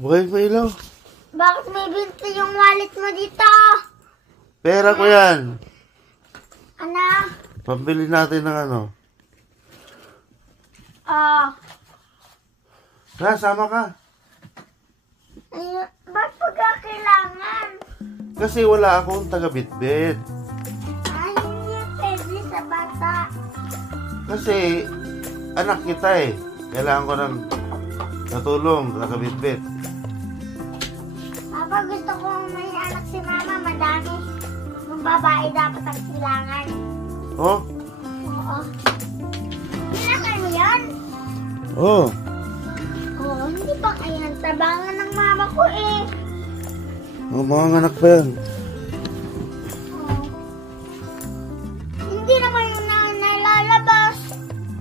Buhay pa ilaw. Bakit may binti yung wallet mo dito? Pera ko yan. Ano? Pambili natin ng ano. Sama ka. Ay, ba't pagkakailangan? Kasi wala akong taga-bitbit. Ay, hindi pwede sa bata. Kasi anak kita eh. Kailangan ko ng natulong, taga-bitbit. Papa, gusto kong may anak si mama, madami. Yung babae dapat ang kailangan. Oh? Oo. Kailangan mo yan? Oh. Oo, hindi pa kaya tabangan ng mama ko eh. Oh, mga anak pa yan. Oo. Hindi naman yung nalalabas.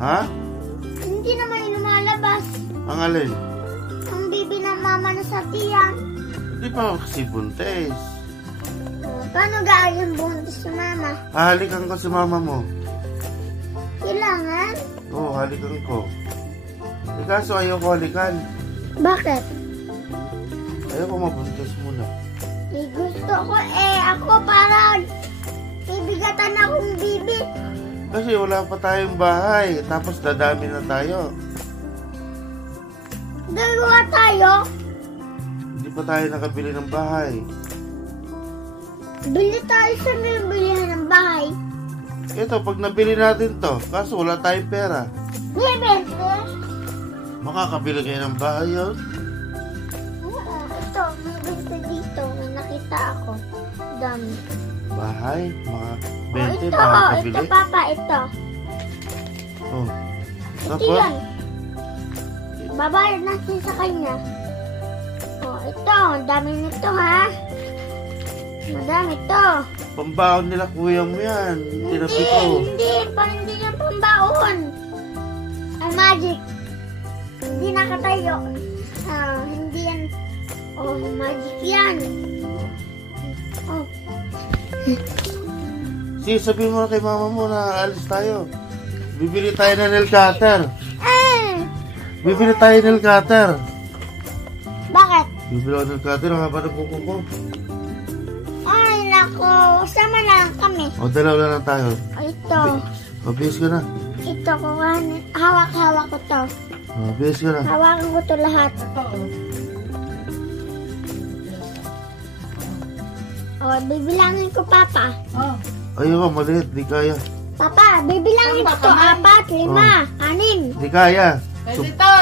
Ha? Hindi naman yung lumalabas. Ang alin? Ang bibi ng mama na sa tiyan. Hindi pa kasi buntis. Paano gaan yung buntis sa mama? Hahalikan ko si mama mo. Kailangan? Oo, halikan ko. Eh, kaso ayaw ko halikan. Bakit? Ayaw ko mabuntis muna. Eh, gusto ko eh. Ako parang ibigatan akong bibi. Kasi wala pa tayong bahay. Tapos dadami na tayo. Dalawa tayo. Hindi pa tayo nakabili ng bahay. Bili tayo sa may bilihan ng bahay. Ito, pag nabili natin to, kaso wala tayong pera. May bente? Makakabili kayo ng bahay yun? Oo, ito. May bente dito. May nakita ako. Dami. Bahay? Mga 20 Ito, makakabili? ito papa, ito. Oh. Ito Tapos? yan. Babayad natin sa kanya. Oh, ito. Ang dami nito ha. Madami ito. Pambaon nila kuya mo yan. Tinabi ko. Hindi yung pambaon. Ang magic. Hindi nakatayo. Hindi yan. Oh, magic yan. Oh. Sige, sabihin mo na kay mama mo na alis tayo. Bibili tayo ng nail cutter. Bibili tayo ng nail cutter. Bakit? Bibili ako ng nail cutter. Ang haba ng kuko ko. Ay, nako. Sama na lang kami. O, dalawa lang tayo. Ito. Mabilis ka na. Ito, kuhanin. Hawak-hawak ko to. Mabilis ka na. Hawakan ko to lahat. Oh, bibilangin ko, Papa. Ayaw ka, maliit. Di kaya. Papa, bibilangin ko to. 4, 5, 6. Di kaya. Dito!